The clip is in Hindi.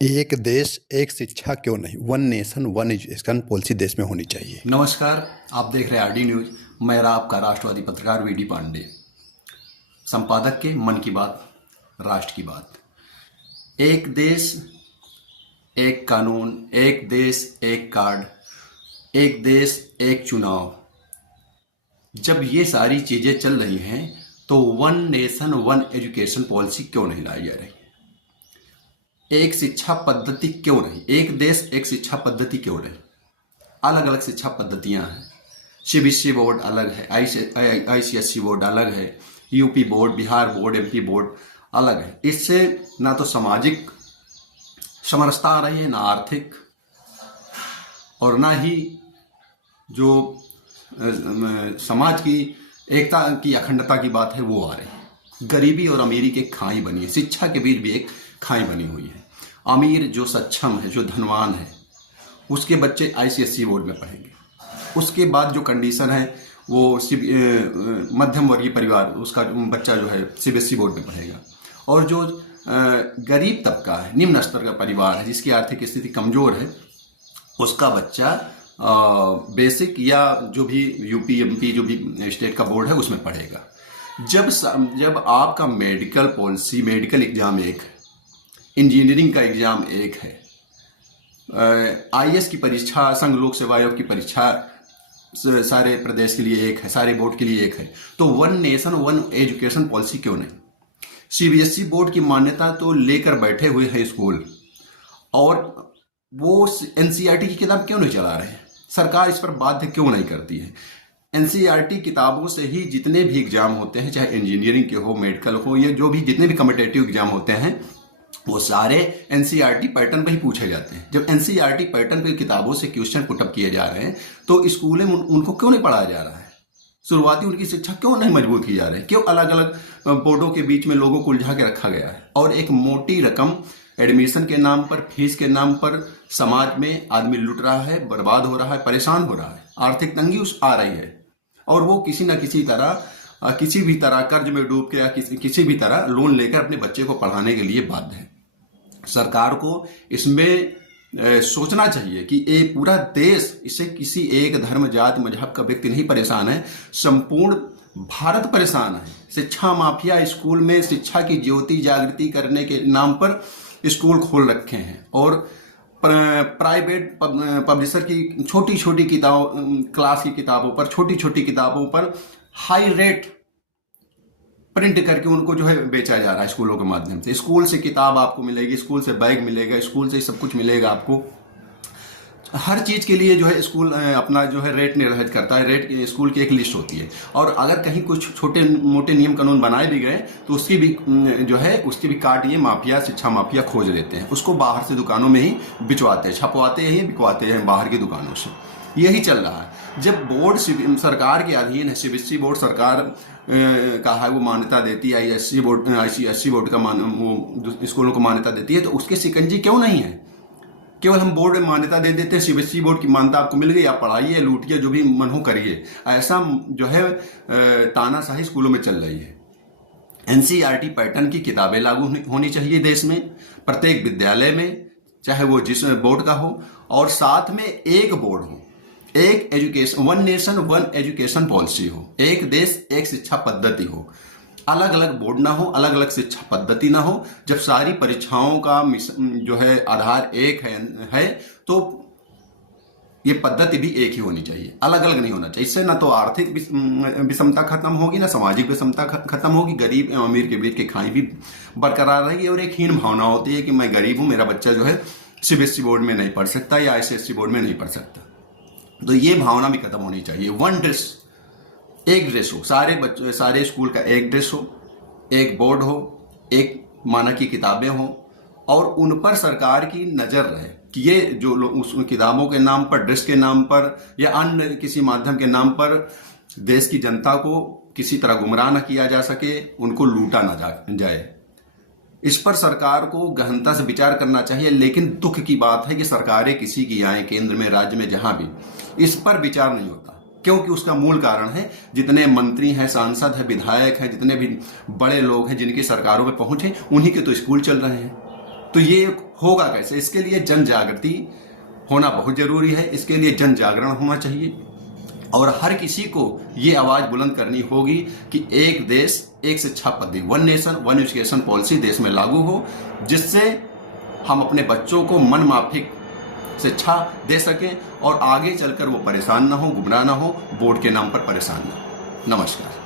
एक देश एक शिक्षा क्यों नहीं, one nation one education policy देश में होनी चाहिए। नमस्कार, आप देख रहे हैं आरडी न्यूज। मैं आपका राष्ट्रवादी पत्रकार वीडी पांडे, संपादक के मन की बात, राष्ट्र की बात। एक देश एक कानून, एक देश एक कार्ड, एक देश एक चुनाव। जब ये सारी चीजें चल रही हैं तो one nation one education policy क्यों नहीं लाई जा रही? एक शिक्षा पद्धति क्यों नहीं? एक देश एक शिक्षा पद्धति क्यों नहीं? अलग अलग शिक्षा पद्धतियां हैं। सीबीएसई बोर्ड अलग है, आईसीएसई बोर्ड अलग है, UP board, Bihar board, MP board अलग है। इससे ना तो सामाजिक समरसता आ रही है, ना आर्थिक, और ना ही जो समाज की एकता की अखंडता की बात है वो आ रही है। गरीबी और अमीरी की खाई बनी है, शिक्षा के बीच भी एक खाई बनी हुई है। अमीर जो सक्षम है, जो धनवान है, उसके बच्चे आईसीएसई बोर्ड में पढ़ेंगे। उसके बाद जो कंडीशन है वो मध्यम वर्गीय परिवार, उसका बच्चा जो है सीबीएसई बोर्ड में पढ़ेगा। और जो गरीब तबका है, निम्न स्तर का परिवार है, जिसकी आर्थिक स्थिति कमजोर है, उसका बच्चा बेसिक या जो भी यूपी एमपी जो भी स्टेट का बोर्ड है उसमें पढ़ेगा। जब आपका मेडिकल पॉलिसी, मेडिकल एग्जाम एक है, इंजीनियरिंग का एग्जाम एक है, आईएएस की परीक्षा, संघ लोक सेवा आयोग की परीक्षा सारे प्रदेश के लिए एक है, सारे बोर्ड के लिए एक है, तो one nation one education policy क्यों नहीं? सीबीएसई बोर्ड की मान्यता तो लेकर बैठे हुए हैं स्कूल, और वो एनसीईआरटी की किताब क्यों नहीं चला रहे हैं? सरकार इस पर बाध्य क्यों नहीं करती है? एनसीईआरटी किताबों से ही जितने भी एग्जाम होते हैं, चाहे इंजीनियरिंग के हो, मेडिकल हो, या जो भी जितने भी कॉम्पिटिटिव एग्जाम होते हैं, वो सारे एनसीईआरटी पैटर्न पे ही पूछे जाते हैं। जब एनसीईआरटी पैटर्न पे किताबों से क्वेश्चन पुटअप किए जा रहे हैं तो स्कूलों में उनको क्यों नहीं पढ़ाया जा रहा है? शुरुआती उनकी शिक्षा क्यों नहीं मजबूत की जा रही है? क्यों अलग अलग बोर्डों के बीच में लोगों को उलझा के रखा गया है? और एक मोटी रकम एडमिशन के नाम पर, फीस के नाम पर समाज में आदमी लुट रहा है, बर्बाद हो रहा है, परेशान हो रहा है, आर्थिक तंगी आ रही है, और वो किसी न किसी तरह, किसी भी तरह कर्ज में डूब के या किसी भी तरह लोन लेकर अपने बच्चे को पढ़ाने के लिए बाध्य है। सरकार को इसमें सोचना चाहिए कि ये पूरा देश, इससे किसी एक धर्म, जाति, मजहब का व्यक्ति नहीं परेशान है, संपूर्ण भारत परेशान है। शिक्षा माफिया स्कूल में शिक्षा की ज्योति जागृति करने के नाम पर स्कूल खोल रखे हैं, और प्राइवेट पब्लिशर की छोटी छोटी क्लास की किताबों पर, छोटी छोटी किताबों पर हाई रेट प्रिंट करके उनको जो है बेचा जा रहा है स्कूलों के माध्यम से। स्कूल से किताब आपको मिलेगी, स्कूल से बैग मिलेगा, स्कूल से सब कुछ मिलेगा आपको। हर चीज के लिए जो है स्कूल अपना जो है रेट निर्धारित करता है। रेट स्कूल की एक लिस्ट होती है, और अगर कहीं कुछ छोटे मोटे नियम कानून बनाए भी गए तो उसकी भी जो है उसकी भी काट ये माफिया, शिक्षा माफिया खोज लेते हैं। उसको बाहर से दुकानों में ही बिचवाते हैं, छपवाते हैं, बिकवाते हैं बाहर की दुकानों से। यही चल रहा है। जब बोर्ड सरकार के अधीन है, सीबीएसई बोर्ड सरकार का है, वो मान्यता देती है, आईसीएसई बोर्ड का वो स्कूलों को मान्यता देती है, तो उसके शिकंजी क्यों नहीं है? केवल हम बोर्ड में मान्यता दे देते हैं, सीबीएसई बोर्ड की मान्यता आपको मिल गई, आप पढ़ाइए, लूटिए, जो भी मन हो करिए। ऐसा जो है तानाशाही स्कूलों में चल रही है। एनसीईआरटी पैटर्न की किताबें लागू होनी चाहिए देश में, प्रत्येक विद्यालय में, चाहे वो जिस बोर्ड का हो, और साथ में एक बोर्ड हो, एक education, one nation one education policy हो, एक देश एक शिक्षा पद्धति हो। अलग अलग बोर्ड ना हो, अलग अलग शिक्षा पद्धति ना हो। जब सारी परीक्षाओं का जो है आधार एक है तो ये पद्धति भी एक ही होनी चाहिए, अलग अलग नहीं होना चाहिए। इससे ना तो आर्थिक विषमता खत्म होगी, ना सामाजिक विषमता खत्म होगी, गरीब एवं अमीर के बीच की खाई भी बरकरार रहेगी। और एक हीन भावना होती है कि मैं गरीब हूं, मेरा बच्चा जो है सीबीएसई बोर्ड में नहीं पढ़ सकता या आईसीएसई बोर्ड में नहीं पढ़ सकता। तो ये भावना भी खत्म होनी चाहिए। वन ड्रेस, एक ड्रेस हो, सारे बच्चों, सारे स्कूल का एक ड्रेस हो, एक बोर्ड हो, एक मानक की किताबें हो, और उन पर सरकार की नजर रहे कि ये जो लोग उस किताबों के नाम पर, ड्रेस के नाम पर, या अन्य किसी माध्यम के नाम पर देश की जनता को किसी तरह गुमराह न किया जा सके, उनको लूटा न जाए। इस पर सरकार को गहनता से विचार करना चाहिए। लेकिन दुख की बात है कि सरकारें किसी की आए, केंद्र में, राज्य में, जहां भी, इस पर विचार नहीं होता, क्योंकि उसका मूल कारण है जितने मंत्री हैं, सांसद हैं, विधायक हैं, जितने भी बड़े लोग हैं जिनकी सरकारों में पहुंच है, उन्हीं के तो स्कूल चल रहे हैं। तो ये होगा कैसे? इसके लिए जन जागृति होना बहुत जरूरी है। इसके लिए जन जागरण होना चाहिए और हर किसी को ये आवाज बुलंद करनी होगी कि एक देश एक शिक्षा पद्धति, one nation one education policy देश में लागू हो, जिससे हम अपने बच्चों को मन माफिक शिक्षा दे सकें और आगे चलकर वो परेशान ना हो, गुमराह ना हो, बोर्ड के नाम पर परेशान ना हो। नमस्कार।